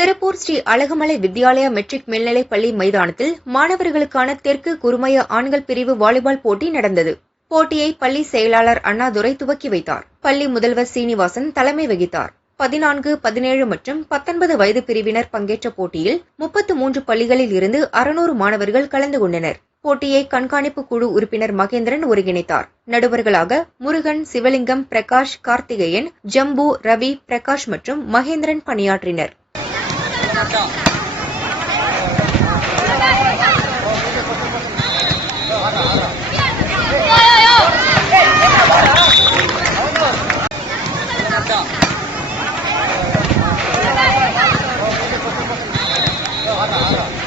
Tiruppur Sri Azhagumalai Vidyalaya matric மேல்நிலைப் பள்ளி மைதானத்தில் மாணவர்களுக்கான தெற்கு குறுமய ஆண்கள் பிரிவு வாலிபால் போட்டி நடந்தது. போட்டியை பள்ளி செயலாளர் அண்ணாதுரை துவக்கி வைத்தார். பள்ளி முதல்வர் சீனிவாசன் தலைமை வகித்தார். பதினான்கு பதினேழு மற்றும் பத்தொன்பது வயது பிரிவினர் பங்கேற்ற போட்டியில் முப்பத்து மூன்று பள்ளிகளில் இருந்து அறுநூறு மாணவர்கள் கலந்து கொண்டனர். போட்டியை கண்காணிப்பு குழு உறுப்பினர் மகேந்திரன் ஒருங்கிணைத்தார். நடுவர்களாக முருகன் சிவலிங்கம் பிரகாஷ் கார்த்திகேயன் ஜம்பு ரவி பிரகாஷ் மற்றும் மகேந்திரன் பணியாற்றினர். 好了好了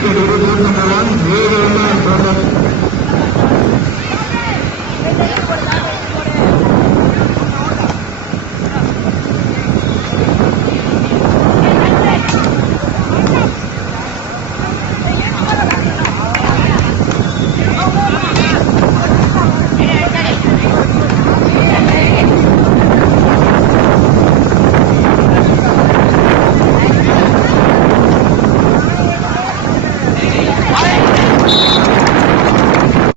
Thank you.